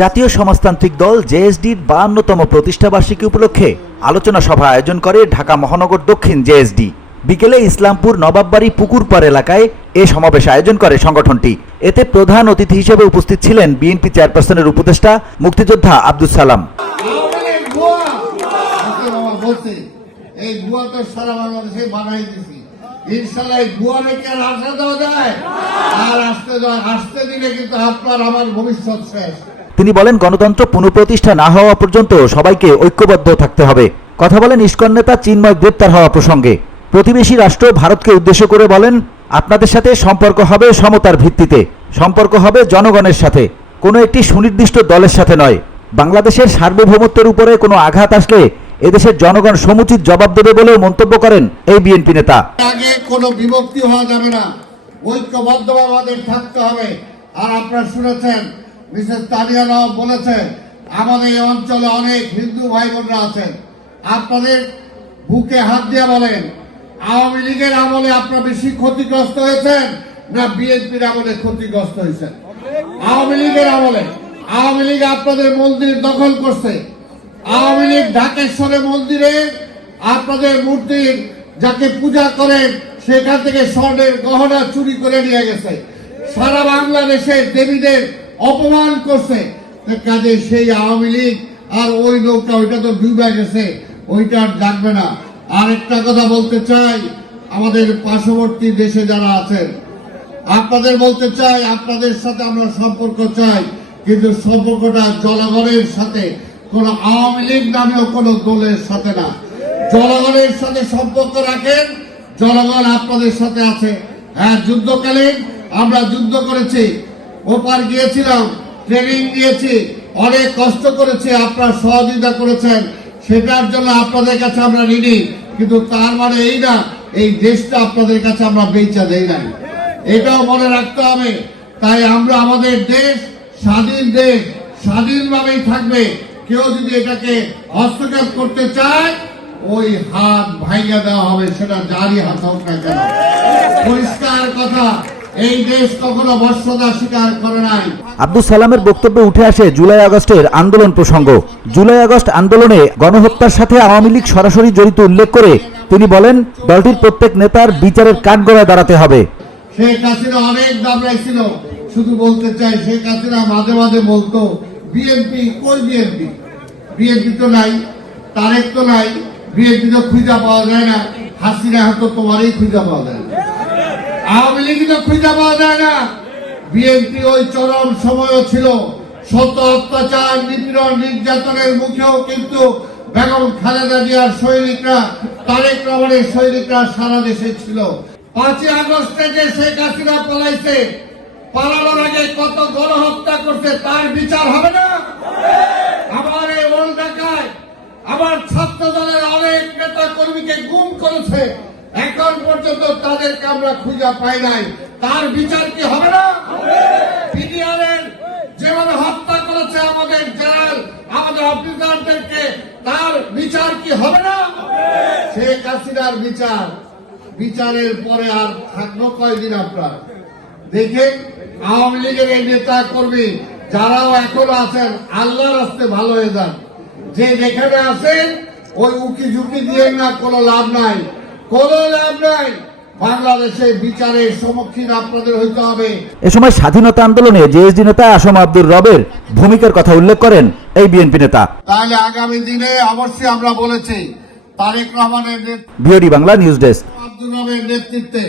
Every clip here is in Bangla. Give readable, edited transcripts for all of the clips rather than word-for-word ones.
জাতীয় সমাজতান্ত্রিক দল জেএসডির 52তম প্রতিষ্ঠাবার্ষিকী উপলক্ষে আলোচনা সভা আয়োজন করে ঢাকা মহানগর দক্ষিণ জেএসডি। বিকেলে ইসলামপুর নবাববাড়ি পুকুরপাড় এলাকায় এ সমাবেশ আয়োজন করে সংগঠনটি। এতে প্রধান অতিথি হিসেবে উপস্থিত ছিলেন বিএনপি চেয়ারপারসনের উপদেষ্টা মুক্তিযোদ্ধা আব্দুস সালাম। তিনি বলেন, গণতন্ত্র পুনঃপ্রতিষ্ঠা না হওয়া পর্যন্ত সবাইকে ঐক্যবদ্ধ থাকতে হবে। কথা বলেন ইস্কন নেতা চিন্ময় গ্রেপ্তার হওয়া প্রসঙ্গে। প্রতিবেশী রাষ্ট্র ভারতকে উদ্দেশ্য করে বলেন, আপনাদের সাথে সম্পর্ক হবে সমতার ভিত্তিতে, সম্পর্ক হবে জনগণের সাথে, কোনো একটি সুনির্দিষ্ট দলের সাথে নয়। বাংলাদেশের সার্বভৌমত্বের উপরে কোনো আঘাত আসলে এদেশের জনগণ সমুচিত জবাব দেবে বলেও মন্তব্য করেন এই বিএনপি নেতা। আগে কোনো বিভক্তি হওয়া যাবে না, ঐক্যবদ্ধভাবে আমাদের থাকতে হবে। আর আপনারা শুনেছেন মিসেস তানিয়া নওয়াব বলেছেন, আমাদের এই অঞ্চলে অনেক হিন্দু ভাই বোনরা আছেন। আপনাদের বুকে হাত দিয়ে বলেন, আওয়ামী লীগের আমলে আপনারা বেশি ক্ষতিগ্রস্ত হয়েছেন না বিএনপির আমলে ক্ষতিগ্রস্ত হয়েছেন? আওয়ামী লীগের আমলে। আওয়ামী লীগ আপনাদের মন্দির দখল করছে। আওয়ামী লীগ ঢাকেশ্বরে মন্দিরে আপনাদের মূর্তির যাকে পূজা করেন সেখান থেকে স্বর্ণের গহনা চুরি করে নিয়ে গেছে। সারা বাংলাদেশে দেবীদের অপমান করছে। কাজে সেই আওয়ামী লীগ আর ওই নৌকা, ওইটা তো ডুবে গেছে, ওইটা আর ডাকবে না। আরেকটা কথা বলতে চাই, আমাদের পার্শ্ববর্তী দেশে যারা আছেন আপনাদের বলতে চাই, আপনাদের সাথে আমরা সম্পর্ক চাই, কিন্তু সম্পর্কটা জনগণের সাথে, কোন আওয়ামী লীগ নামেও কোন দলের সাথে না। জনগণের সাথে সম্পর্ক রাখেন, জনগণ আপনাদের সাথে আছে। হ্যাঁ, যুদ্ধকালীন আমরা যুদ্ধ করেছি, ওপার গিয়েছিলাম, ট্রেনিং দিয়েছি, অনেক কষ্ট করেছি, আপনারা সহযোগিতা করেছেন, সেটার জন্য আপনাদের কাছে আমরা ঋণী। কিন্তু তার মানে এই না এই দেশটা আপনাদের কাছে আমরা বেচা দেই নাই, এটাও মনে রাখতে হবে। তাই আমরা আমাদের দেশ স্বাধীন দেশ, স্বাধীনভাবেই থাকবে। কেউ যদি এটাকে হস্তক্ষেপ করতে চায়, ওই হাত ভাঙা দেওয়া হবে, সেটা যারই হাত হোক না কেন। পরিষ্কার কথা, এই দেশ কখনো বর্ষতা স্বীকার করে নাই। আব্দুস সালামের বক্তব্যে উঠে আসে জুলাই আগস্টের আন্দোলন প্রসঙ্গ। জুলাই আগস্ট আন্দোলনে গণহত্যার সাথে আওয়ামী লীগ সরাসরি জড়িত উল্লেখ করে তিনি বলেন, দলটির প্রত্যেক নেতার বিচারের কাঠগড়ায় দাঁড়াতে হবে। শেখ হাসিনা অনেক দাবড়াইছিল, শুধু বলতে চাই, শেখ হাসিনা মাঝে মাঝে বলতো বিএনপি কই, বিএনপি বিএনপি তো নাই, তারেক তো নাই, বিএনপি তো খুঁজা পাওয়া যায় না। হাসিনা হয়তো তোমারই খুঁজা পাওয়া যায় না, আওয়ামী লীগ তো খুঁজা পাওয়া যায় না। বিএনপি ওই চরম সময়ও ছিল, শত অত্যাচার, নিপীড়ন, নির্যাতনের মুখেও কিন্তু বেগম খালেদা জিয়ার সৈনিকরা, তারেক রহমানের সৈনিকরা সারা দেশে ছিল। 5ই আগস্ট থেকে শেখ হাসিনা পলাইছে, পালানোর আগে কত গণহত্যা করছে, তার বিচার হবে না? আমার এই ওল ঢাকায় আমার ছাত্র দলের অনেক নেতা কর্মীকে গুম করেছে, এখন পর্যন্ত তাদেরকে আমরা খুঁজে পাই নাই, তার বিচার কি হবে না? পিডিআরের যেভাবে হত্যা করেছে আমাদের জেনারেল, আমাদের অফিসারদেরকে, তার বিচার কি হবে না? শেখ হাসিনার বিচার, বিচারের পরে আর থাকবো কয়দিন? আপনার দেখেন আওয়ামী লীগের এই নেতা কর্মী যারাও এখনো আছেন, আল্লাহর রাস্তে ভালো হয়ে যান। যে যেখানে আছেন ওই উকি ঝুঁকি দিয়ে না, কোনো লাভ নাই, কোনো লাভ নাই। বাংলাদেশে বিচারের সম্মুখীন আপনাদের হইতে হবে। এ সময় স্বাধীনতা আন্দোলনে জেএসডি নেতা আসম আব্দুর রবের ভূমিকার কথা উল্লেখ করেন এই বিএনপি নেতা। তাহলে আগামী দিনে অবশ্যই আমরা বলেছি, তারেক রহমানের BOD Bangla news desk. Abdur রবের নেতৃত্বে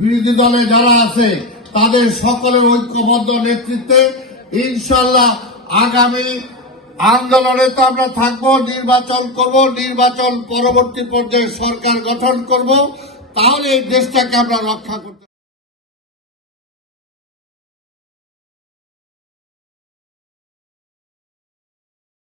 বিরোধী দলে যারা আছে তাদের সকলের ঐক্যবদ্ধ নেতৃত্বে ইনশাল্লাহ আগামী আন্দোলনে তো আমরা থাকবো, নির্বাচন করব, নির্বাচন পরবর্তী পর্যায়ে সরকার গঠন করব, তাহলে এই দেশটাকে আমরা রক্ষা করতে